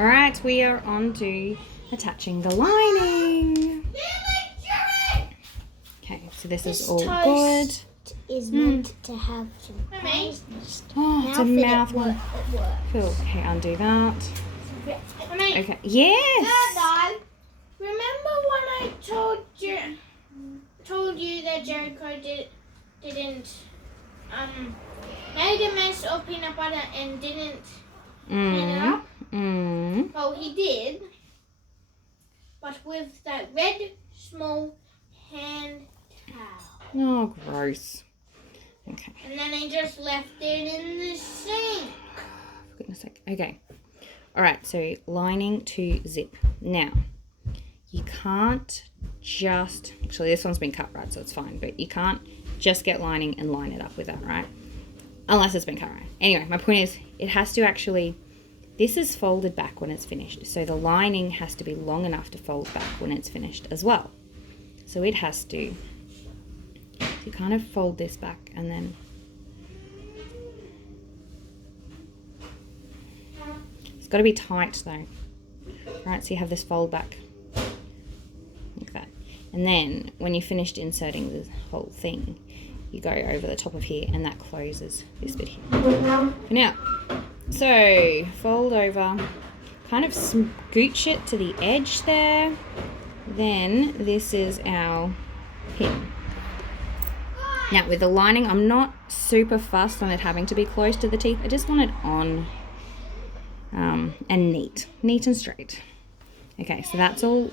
All right, we are on to attaching the lining. Okay, so this is all good. Is meant to have some Oh, it's a mouth one. Cool. Okay, undo that. Okay. Yes. No. Remember when I told you that Jericho didn't made a mess of peanut butter and didn't clean it up? Well, he did, but with that red small hand towel. Oh, gross. Okay. And then I just left it in the sink. For goodness sake. Okay. All right, so lining to zip. Now, you can't just, actually this one's been cut right, so it's fine, but you can't just get lining and line it up with that, right? Unless it's been cut right. Anyway, my point is, it has to actually, this is folded back when it's finished, so the lining has to be long enough to fold back when it's finished as well. So it has to, you kind of fold this back and then it's got to be tight though. Right, so you have this fold back like that, and then when you're finished inserting the whole thing, you go over the top of here and that closes this bit here. For now, so fold over, kind of scooch it to the edge there, then this is our pin. Now with the lining, I'm not super fussed on it having to be close to the teeth. I just want it on and neat and straight. Okay, so that's all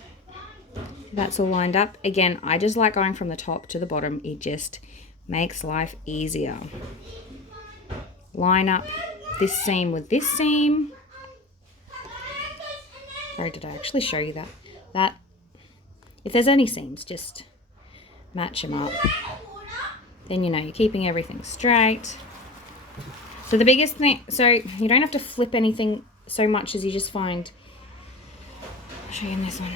lined up. Again, I just like going from the top to the bottom. It just makes life easier. Line up this seam with this seam. Sorry, did I actually show you that? That, if there's any seams, just match them up. Then you know you're keeping everything straight. So the biggest thing, so you don't have to flip anything so much as you just find, I'll show you in this one.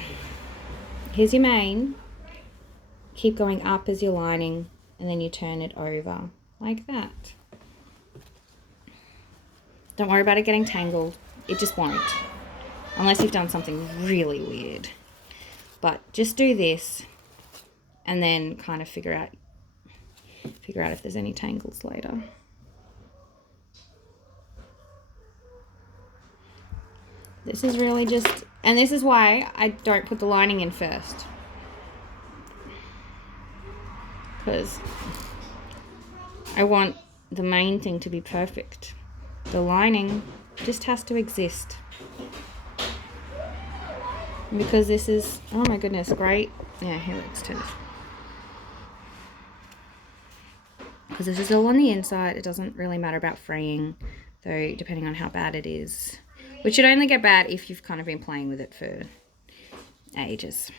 Here's your main. Keep going up as you're lining, and then you turn it over like that. Don't worry about it getting tangled. It just won't, unless you've done something really weird. But just do this, and then kind of figure out if there's any tangles later. This is really just, and this is why I don't put the lining in first, because I want the main thing to be perfect. The lining just has to exist, because this is, oh my goodness, great. Yeah, here, let's turn it. Because this is all on the inside, it doesn't really matter about fraying, though depending on how bad it is, which should only get bad if you've kind of been playing with it for ages.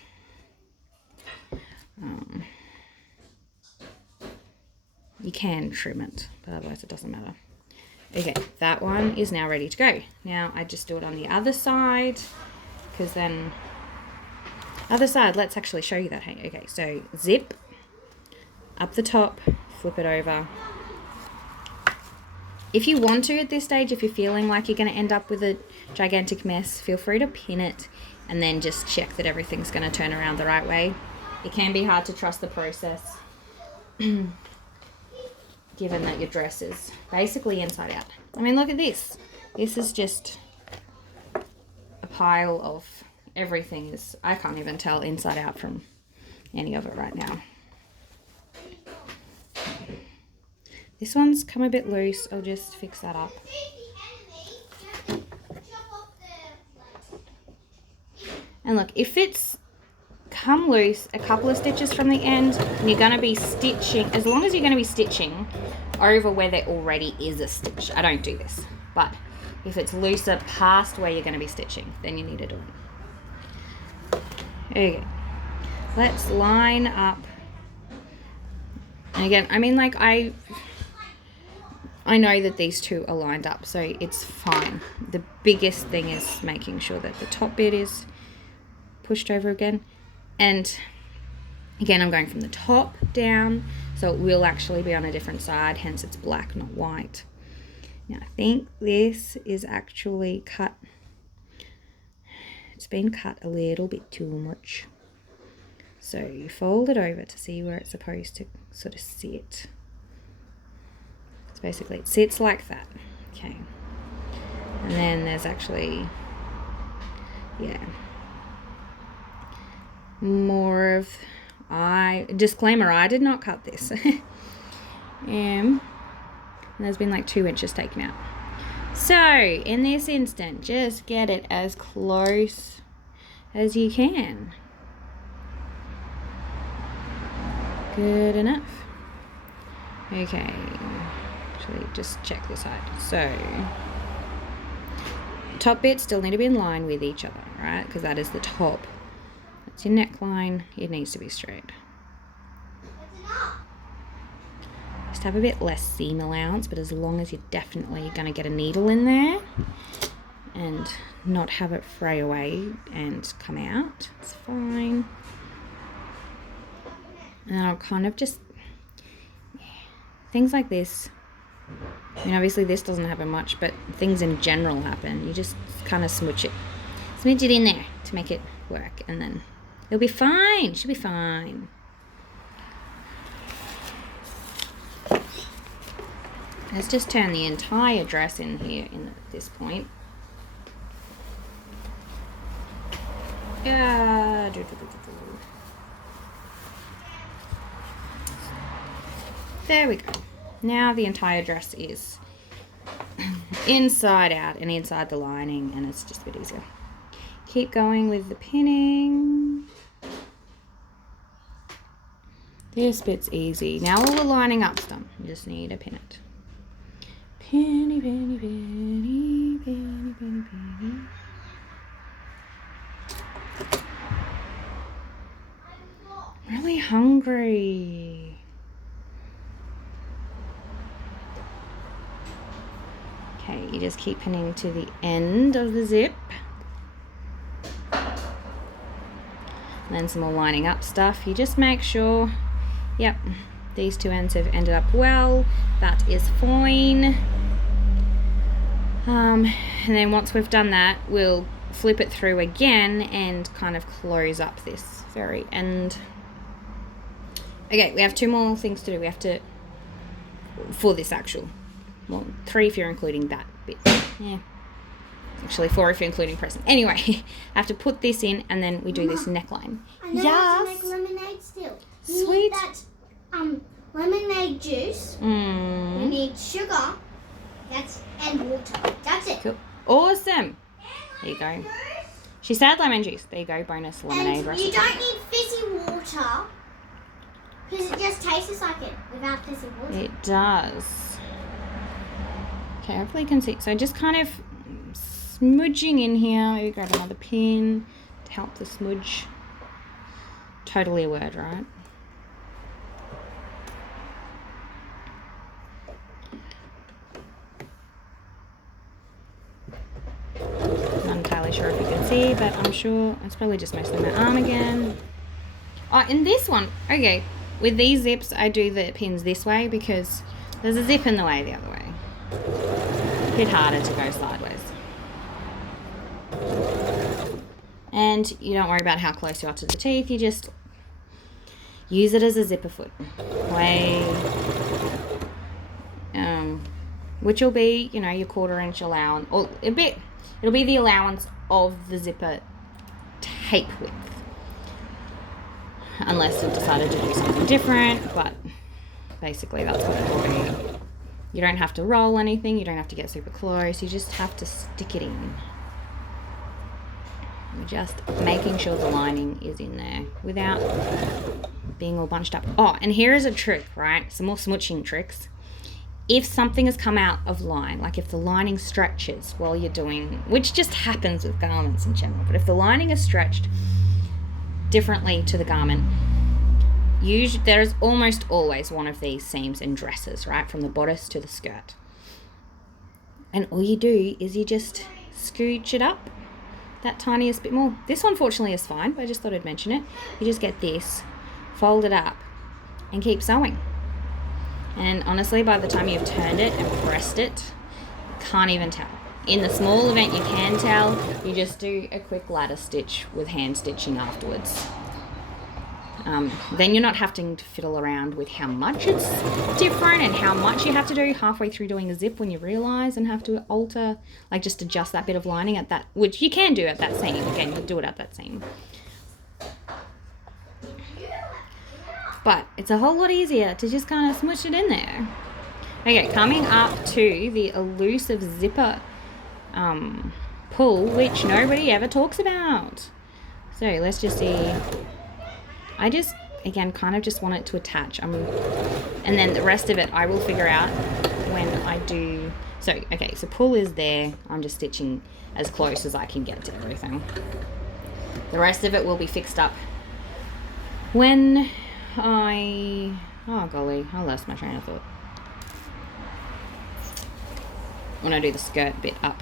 You can trim it, but otherwise it doesn't matter. Okay, that one is now ready to go. Now I just do it on the other side, because then, other side, let's actually show you that. Hey, okay, so zip up the top, flip it over. If you want to at this stage, if you're feeling like you're going to end up with a gigantic mess, feel free to pin it and then just check that everything's going to turn around the right way. It can be hard to trust the process given that your dress is basically inside out. I mean, look at this. This is just a pile of everything. I can't even tell inside out from any of it right now. This one's come a bit loose. I'll just fix that up. And look, if it's come loose a couple of stitches from the end, and you're going to be stitching, as long as you're going to be stitching over where there already is a stitch. I don't do this, but if it's looser past where you're going to be stitching, then you need to do it. Okay, let's line up. And again, I mean, like I know that these two are lined up, so it's fine. The biggest thing is making sure that the top bit is pushed over again. And again, I'm going from the top down, so it will actually be on a different side, hence it's black, not white. Now, I think this is actually cut it's been cut a little bit too much. So you fold it over to see where it's supposed to sort of sit. So basically it sits like that. Okay. And then there's actually, yeah, more of, disclaimer, I did not cut this. And there's been like 2 inches taken out. So in this instant, just get it as close as you can. Good enough. Okay, actually just check this side. So top bits still need to be in line with each other, right? Because that is the top. That's your neckline. It needs to be straight. Just have a bit less seam allowance, but as long as you're definitely going to get a needle in there and not have it fray away and come out, it's fine. And I'll kind of just, things like this, I mean obviously this doesn't happen much, but things in general happen. You just kind of smooch it in there to make it work, and then it'll be fine. Should be fine. Let's just turn the entire dress in here at this point. There we go. Now the entire dress is inside out and inside the lining, and it's just a bit easier. Keep going with the pinning. This bit's easy. Now all the lining up's done. You just need to pin it. Penny, penny, penny, penny, penny, penny. I'm really hungry. Okay, you just keep pinning to the end of the zip. And then some more lining up stuff. You just make sure, yep, these 2 ends have ended up well. That is fine. And then once we've done that, we'll flip it through again and kind of close up this very end. Okay, we have 2 more things to do. We have to, for this actual, well, 3 if you're including that bit. Yeah. Actually 4 if you're including present. Anyway, I have to put this in, and then we do this neckline. I know how to make lemonade still. You Sweet. need that lemonade juice. You need sugar. And water. That's it. Cool. Awesome. There you go. She said lemon juice. There you go. Bonus lemonade And recipe. you don't need fizzy water, because it just tastes like it without fizzy water. It does. Okay, hopefully you can see. So just kind of smudging in here. Maybe grab another pin to help the smudge. Totally a word, right? Not entirely sure if you can see, but I'm sure it's probably just mostly my arm again. Oh, in this one, okay, with these zips, I do the pins this way because there's a zip in the way the other way. A bit harder to go sideways. And you don't worry about how close you are to the teeth, you just use it as a zipper foot. Which will be, you know, your 1/4 inch allowance, or it'll be the allowance of the zipper tape width. Unless you've decided to do something different, but basically that's what it will be. You don't have to roll anything, you don't have to get super close, you just have to stick it in. We're just making sure the lining is in there without being all bunched up. Oh, and here is a trick, right? Some more smooching tricks. If something has come out of line, like if the lining stretches while you're doing, which just happens with garments in general, but if the lining is stretched differently to the garment, there is almost always one of these seams in dresses, right? From the bodice to the skirt. And all you do is you just scooch it up that tiniest bit more. This one fortunately is fine, but I just thought I'd mention it. You just get this, fold it up, and keep sewing. And honestly, by the time you've turned it and pressed it, can't even tell. In the small event you can tell, you just do a quick ladder stitch with hand stitching afterwards. Then you're not having to fiddle around with how much it's different and how much you have to do halfway through doing a zip when you realise and have to alter, like just adjust that bit of lining at that, which you can do at that seam. Again, you can do it at that seam. But it's a whole lot easier to just kind of smoosh it in there. Okay, coming up to the elusive zipper pull, which nobody ever talks about. So let's just see. I just, again, kind of just want it to attach. And then the rest of it I will figure out when I do. So, okay, so pull is there. I'm just stitching as close as I can get to everything. The rest of it will be fixed up when oh golly, I lost my train of thought. When I do the skirt bit up.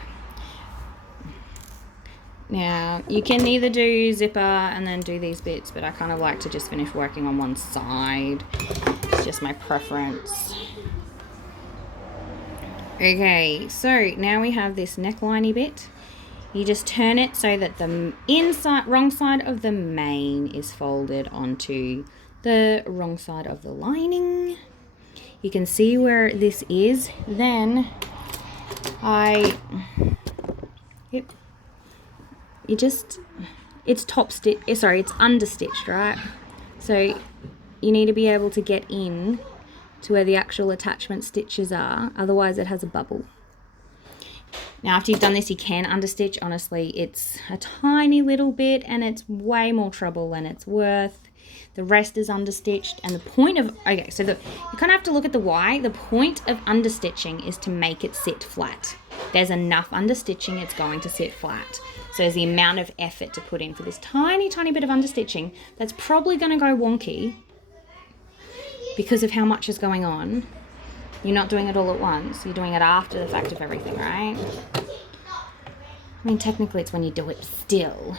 Now, you can either do zipper and then do these bits, but I kind of like to just finish working on one side. It's just my preference. Okay, so now we have this neckliney bit. You just turn it so that the wrong side of the main is folded onto the wrong side of the lining. You can see where this is. Then it's understitched, right? So you need to be able to get in to where the actual attachment stitches are, otherwise it has a bubble. Now after you've done this, you can understich. Honestly, it's a tiny little bit and it's way more trouble than it's worth. The rest is understitched, and the point of, okay, so you kind of have to look at the why. The point of understitching is to make it sit flat. There's enough understitching, it's going to sit flat. So there's the amount of effort to put in for this tiny, tiny bit of understitching that's probably going to go wonky because of how much is going on. You're not doing it all at once. You're doing it after the fact of everything, right? I mean, technically it's when you do it still.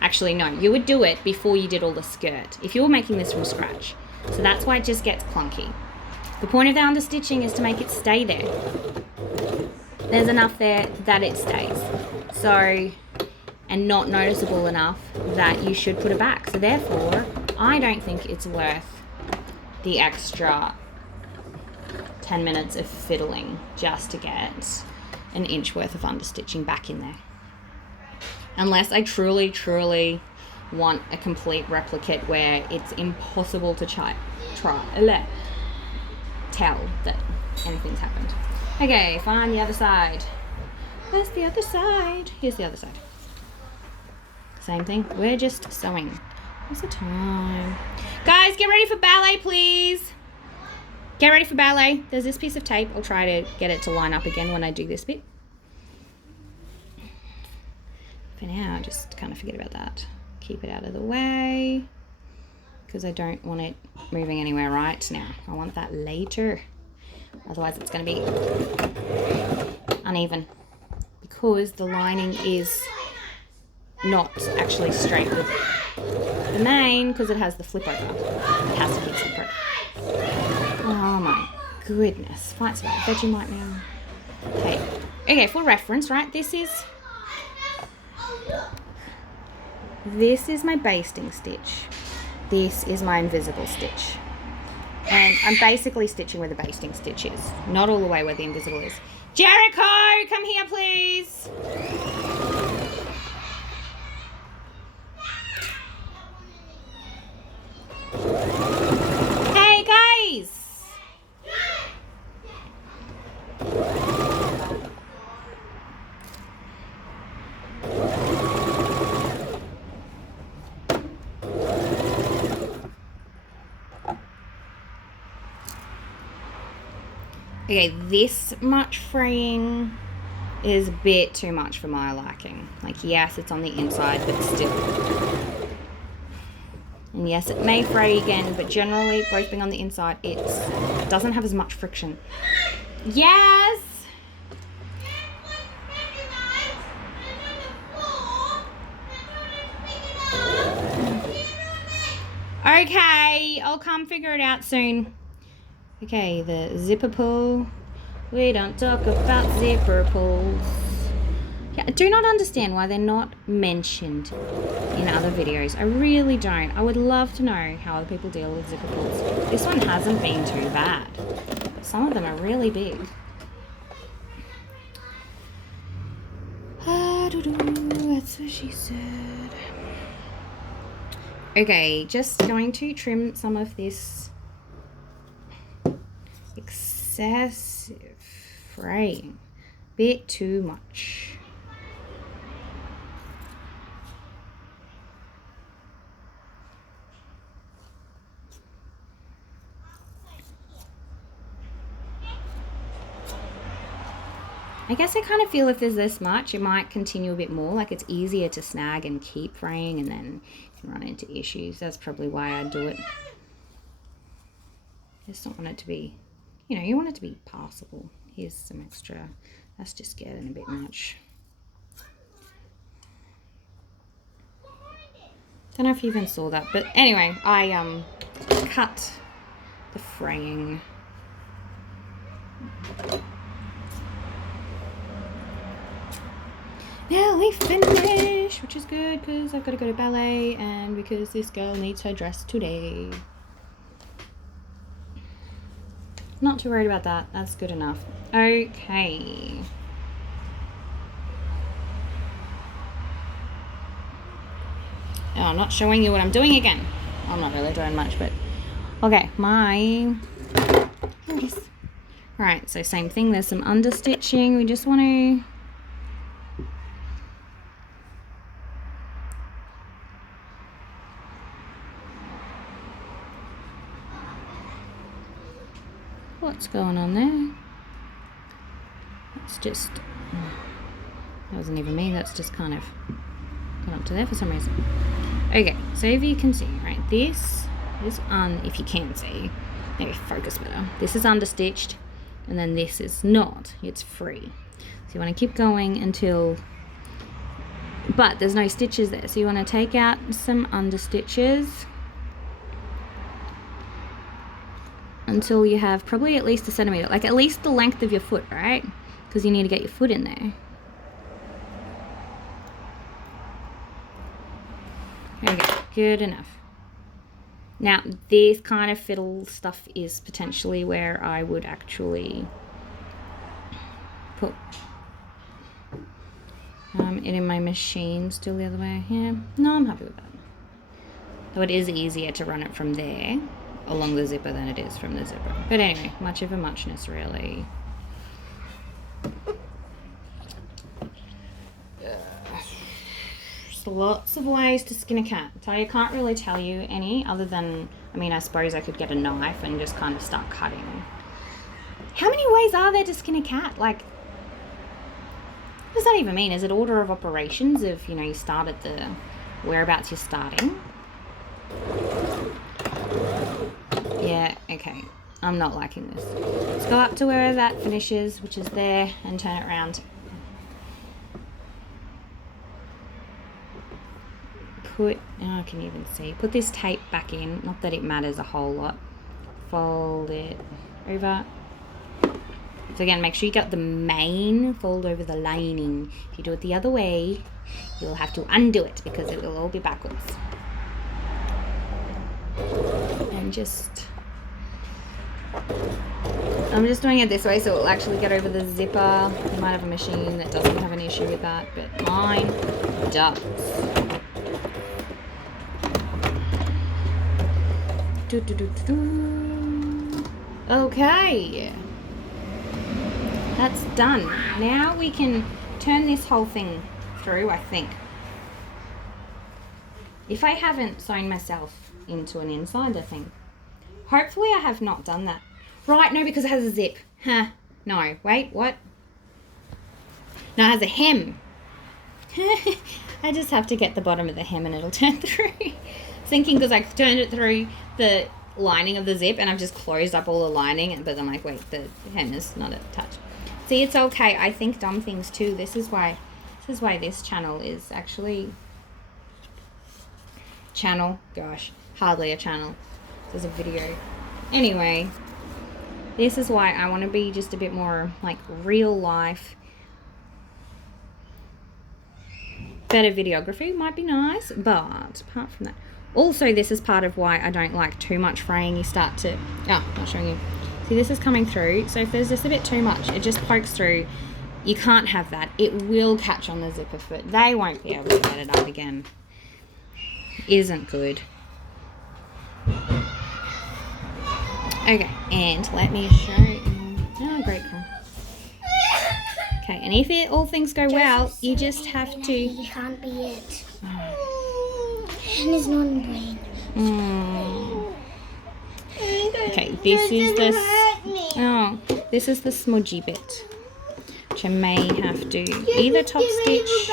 Actually, no, you would do it before you did all the skirt, if you were making this from scratch. So that's why it just gets clunky. The point of the understitching is to make it stay there. There's enough there that it stays. So, and not noticeable enough that you should put it back. So therefore, I don't think it's worth the extra 10 minutes of fiddling just to get an inch worth of understitching back in there. Unless I truly, truly want a complete replicate where it's impossible to tell that anything's happened. Okay, find the other side. Where's the other side? Here's the other side. Same thing. We're just sewing. What's the time? Guys, get ready for ballet, please. Get ready for ballet. There's this piece of tape. I'll try to get it to line up again when I do this bit. For now, just kind of forget about that. Keep it out of the way because I don't want it moving anywhere right now. I want that later. Otherwise, it's going to be uneven because the lining is not actually straight with the main because it has the flip over. It has to be separate. Oh my goodness. Fight about Vegemite now. Okay. Okay, for reference, right? This is my basting stitch. This is my invisible stitch. And I'm basically stitching where the basting stitch is, not all the way where the invisible is. Jericho, come here, please. Hey, guys. Okay, this much freeing is a bit too much for my liking. Like, yes, it's on the inside, but still. And yes, it may fray again, but generally, both being on the inside, it doesn't have as much friction. Yes! Okay, I'll come figure it out soon. Okay, the zipper pull. We don't talk about zipper pulls. Yeah, I do not understand why they're not mentioned in other videos. I really don't. I would love to know how other people deal with zipper pulls. This one hasn't been too bad. Some of them are really big. That's what she said. Okay, just going to trim some of this excessive fraying. Bit too much. I guess I kind of feel if there's this much, it might continue a bit more. Like it's easier to snag and keep fraying and then you can run into issues. That's probably why I do it. I just don't want it to be, you know, you want it to be passable. Here's some extra. That's just getting a bit much. Don't know if you even saw that, but anyway, I cut the fraying. Now we finish, which is good because I've got to go to ballet and because this girl needs her dress today. Not too worried about that. That's good enough. Okay. Oh, I'm not showing you what I'm doing again. I'm not really doing much, but okay. Here it is. All right, so same thing. There's some understitching. We just want to. What's going on there? It's just, that wasn't even me, that's just kind of gone up to there for some reason. Okay, so if you can see, right, this is if you can see, maybe focus better. This is understitched, and then this is not, it's free. So you want to keep going until, but there's no stitches there, so you want to take out some understitches until you have probably at least 1 centimeter, like at least the length of your foot, right? Because you need to get your foot in there. Okay, good enough. Now, this kind of fiddle stuff is potentially where I would actually put it in my machine, still the other way. Yeah, no, I'm happy with that. So it is easier to run it from there along the zipper than it is from the zipper. But anyway, much of a muchness really. There's lots of ways to skin a cat. So I can't really tell you any other than, I mean, I suppose I could get a knife and just kind of start cutting. How many ways are there to skin a cat? Like, what does that even mean? Is it order of operations if, you know, you start at the whereabouts you're starting? Yeah, okay. I'm not liking this. Let's go up to where that finishes, which is there, and turn it around. Oh, I can even see. Put this tape back in. Not that it matters a whole lot. Fold it over. So again, make sure you got the main fold over the lining. If you do it the other way, you'll have to undo it because it will all be backwards. And I'm just doing it this way so it'll actually get over the zipper. You might have a machine that doesn't have an issue with that, but mine does. Okay, that's done. Now we can turn this whole thing through, I think. If I haven't sewn myself into an inside, I think. Hopefully I have not done that. Right, no, because it has a zip. Huh, no, wait, what? No, it has a hem. I just have to get the bottom of the hem and it'll turn through. Thinking because I turned it through the lining of the zip and I've just closed up all the lining, but I'm like, wait, the hem is not attached. See, it's okay. I think dumb things too. This is why this channel is actually hardly a channel. There's a video. Anyway, this is why I want to be just a bit more like real life. better videography might be nice, but apart from that, also this is part of why I don't like too much fraying. You start to, not showing you. See, this is coming through, so if there's just a bit too much, it just pokes through. You can't have that. It will catch on the zipper foot. They won't be able to get it up again. Isn't good. Okay, and let me show you. Oh, great call. Okay, and if all things go well, you just have to. He can't be it. And it's not in brain. Okay, this is this is the smudgy bit, which I may have to either top stitch.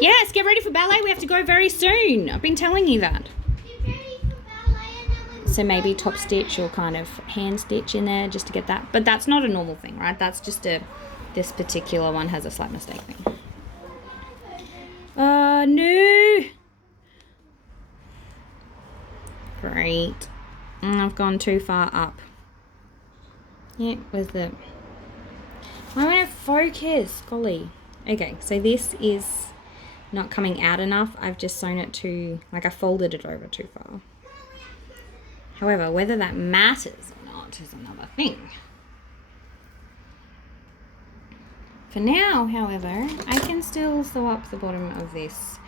Yes, get ready for ballet. We have to go very soon. I've been telling you that. So maybe top stitch or kind of hand stitch in there just to get that. But that's not a normal thing, right? That's just this particular one has a slight mistake thing. No. Great. I've gone too far up. Yeah, where's the... I want to focus, golly. Okay, so this is not coming out enough. I've just sewn it to, like I folded it over too far. However, whether that matters or not is another thing. For now, however, I can still sew up the bottom of this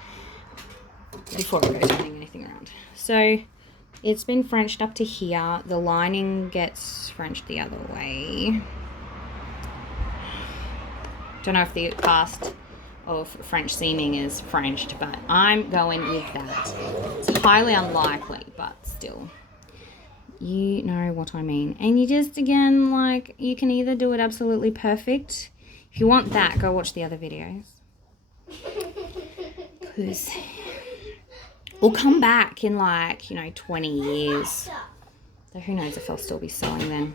before I go turning anything around. So it's been Frenched up to here. The lining gets Frenched the other way. Don't know if the cast of French seaming is Frenched, but I'm going with that. It's highly unlikely, but still. You know what I mean. And you just, again, like, you can either do it absolutely perfect. If you want that, go watch the other videos. Because we'll come back in, like, 20 years. So who knows if I'll still be sewing then.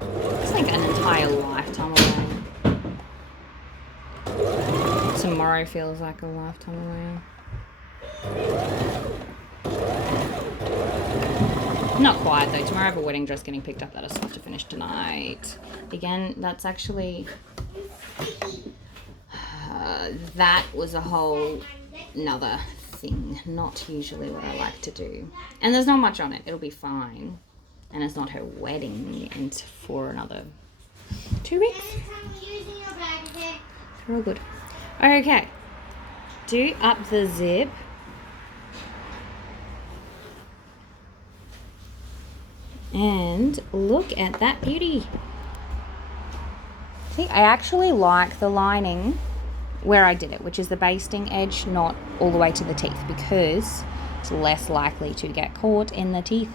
It's like an entire lifetime away. Tomorrow feels like a lifetime away. Not quite though. Tomorrow I have a wedding dress getting picked up that I still have to finish tonight. Again, that's actually... that was a whole another thing. Not usually what I like to do. And there's not much on it. It'll be fine. And it's not her wedding and for another 2 weeks. We're all good. Okay. Do up the zip. And look at that beauty. See, I actually like the lining where I did it, which is the basting edge, not all the way to the teeth, because it's less likely to get caught in the teeth.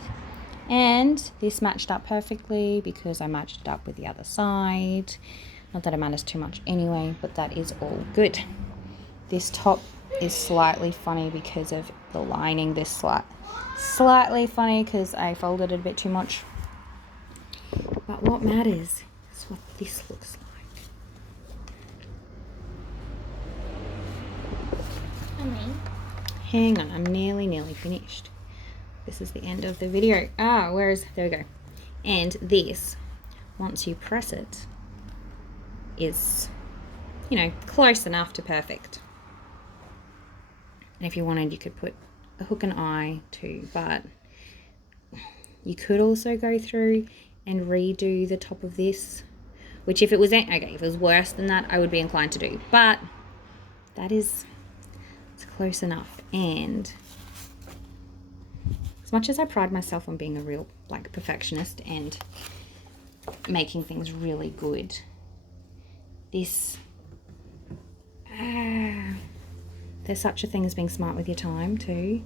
And this matched up perfectly because I matched it up with the other side. Not that it matters too much anyway, but that is all good. This top is slightly funny because of the lining. This slightly funny because I folded it a bit too much. But what matters is what this looks like. Hang on, I'm nearly finished. This is the end of the video. There we go. And this, once you press it, is, close enough to perfect. And if you wanted, you could put a hook and eye too, but you could also go through and redo the top of this, which if it was worse than that, I would be inclined to do, but it's close enough. And as much as I pride myself on being a real perfectionist and making things really good, this there's such a thing as being smart with your time too.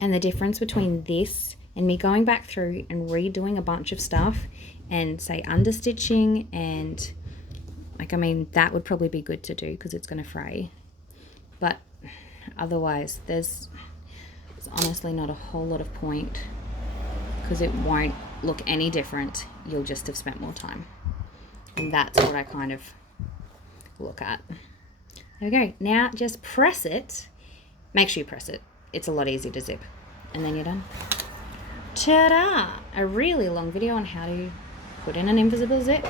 And the difference between this and me going back through and redoing a bunch of stuff and say understitching and that would probably be good to do because it's going to fray. But otherwise there's honestly not a whole lot of point because it won't look any different. You'll just have spent more time. And that's what I kind of look at. There we go. Now just press it. Make sure you press it. It's a lot easier to zip. And then you're done. Ta-da! A really long video on how to put in an invisible zip.